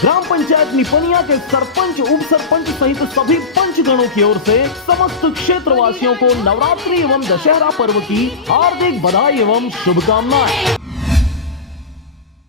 ग्राम पंचायत निपनिया के सरपंच, उप सरपंच सहित सभी पंचगणों की ओर से समस्त क्षेत्रवासियों को नवरात्रि एवं दशहरा पर्व की हार्दिक बधाई एवं शुभकामनाएं।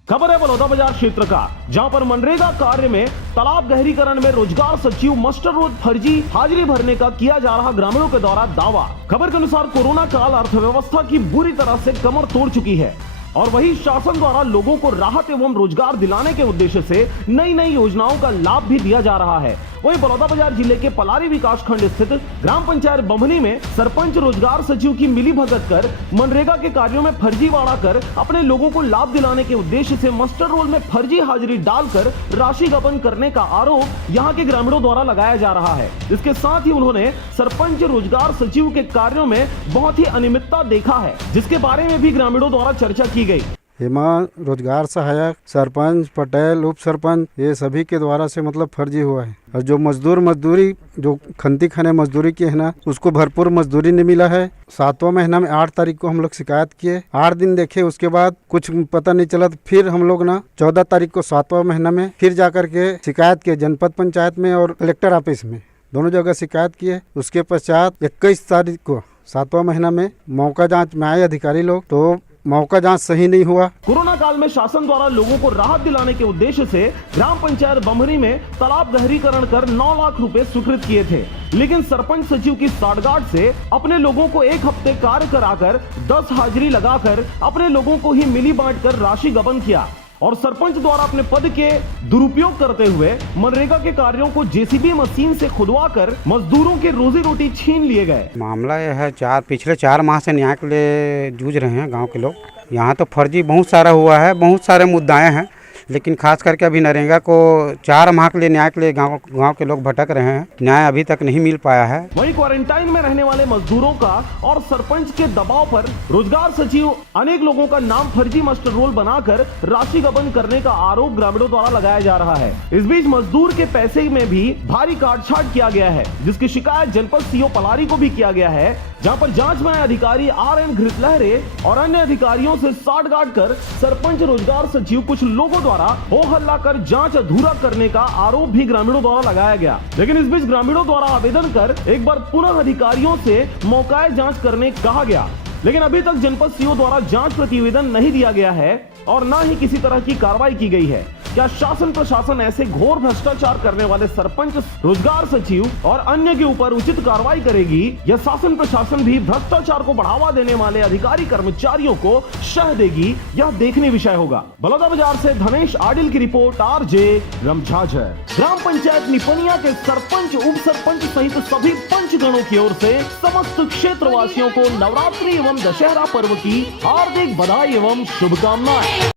खबर है बलौदा बाजार क्षेत्र का, जहां पर मनरेगा कार्य में तालाब गहरीकरण में रोजगार सचिव मास्टर रोज फर्जी हाजिरी भरने का किया जा रहा ग्रामीणों के द्वारा दावा। खबर के अनुसार कोरोना काल अर्थव्यवस्था की बुरी तरह से कमर तोड़ चुकी है और वही शासन द्वारा लोगों को राहत एवं रोजगार दिलाने के उद्देश्य से नई नई योजनाओं का लाभ भी दिया जा रहा है। वही बलौदा बाजार जिले के पलारी विकास खंड स्थित ग्राम पंचायत बमनी में सरपंच रोजगार सचिव की मिली भगत कर मनरेगा के कार्यों में फर्जीवाड़ा कर अपने लोगों को लाभ दिलाने के उद्देश्य से मास्टर रोल में फर्जी हाजिरी डालकर राशि गबन करने का आरोप यहाँ के ग्रामीणों द्वारा लगाया जा रहा है। इसके साथ ही उन्होंने सरपंच रोजगार सचिव के कार्यों में बहुत ही अनियमितता देखा है, जिसके बारे में भी ग्रामीणों द्वारा चर्चा की गई। हेमा रोजगार सहायक, सरपंच, पटेल, उप सरपंच, ये सभी के द्वारा से मतलब फर्जी हुआ है। और जो मजदूरी जो खंती खाने मजदूरी की है ना, उसको भरपूर मजदूरी नहीं मिला है। 7वां महीना में 8 तारीख को हम लोग शिकायत किए, 8 दिन देखे, उसके बाद कुछ पता नहीं चला। फिर हम लोग ना 14 तारीख को 7वां महीना में फिर जाकर के शिकायत किए जनपद पंचायत में और कलेक्टर ऑफिस में, दोनों जगह शिकायत किए। उसके पश्चात 21 तारीख को 7वां महीना में मौका जाँच में आए अधिकारी लोग, तो मौका जांच सही नहीं हुआ। कोरोना काल में शासन द्वारा लोगों को राहत दिलाने के उद्देश्य से ग्राम पंचायत बमरी में तालाब गहरीकरण कर 9 लाख रुपए स्वीकृत किए थे, लेकिन सरपंच सचिव की साठगांठ से अपने लोगों को 1 हफ्ते कार्य कराकर 10 हाजिरी लगाकर अपने लोगों को ही मिली बांट कर राशि गबन किया और सरपंच द्वारा अपने पद के दुरुपयोग करते हुए मनरेगा के कार्यों को जेसीबी मशीन से खुदवाकर मजदूरों के रोजी रोटी छीन लिए गए। मामला यह है, पिछले 4 माह से न्याय के लिए जूझ रहे हैं गांव के लोग। यहाँ तो फर्जी बहुत सारा हुआ है, बहुत सारे मुद्दाएं हैं, लेकिन खास करके अभी नरेगा को 4 माह के लिए न्याय के लिए गांव के लोग भटक रहे हैं, न्याय अभी तक नहीं मिल पाया है। वहीं क्वारंटाइन में रहने वाले मजदूरों का और सरपंच के दबाव पर रोजगार सचिव अनेक लोगों का नाम फर्जी मास्टर रोल बनाकर राशि गबन करने का आरोप ग्रामीणों द्वारा लगाया जा रहा है। इस बीच मजदूर के पैसे में भी भारी काटछाट किया गया है, जिसकी शिकायत जनपद सीओ पलारी को भी किया गया है, जहाँ पर जाँच में आए अधिकारी RN घृतलहरे और अन्य अधिकारियों से साठगांठ कर सरपंच रोजगार सचिव कुछ लोगों द्वारा हो हल्ला कर जांच अधूरा करने का आरोप भी ग्रामीणों द्वारा लगाया गया। लेकिन इस बीच ग्रामीणों द्वारा आवेदन कर एक बार पुनः अधिकारियों से मौका जांच करने कहा गया, लेकिन अभी तक जनपद सीओ द्वारा जांच प्रतिवेदन नहीं दिया गया है और न ही किसी तरह की कार्रवाई की गई है। क्या शासन प्रशासन ऐसे घोर भ्रष्टाचार करने वाले सरपंच, रोजगार सचिव और अन्य के ऊपर उचित कार्रवाई करेगी या शासन प्रशासन भी भ्रष्टाचार को बढ़ावा देने वाले अधिकारी कर्मचारियों को शह देगी, यह देखने विषय होगा। बलौदा बाजार से धनेश आडिल की रिपोर्ट, RJ रमझाझर। ग्राम पंचायत निपनिया के सरपंच, उप सरपंच सहित सभी पंचगणों की ओर से समस्त क्षेत्रवासियों को नवरात्रि एवं दशहरा पर्व की हार्दिक बधाई एवं शुभकामनाएं।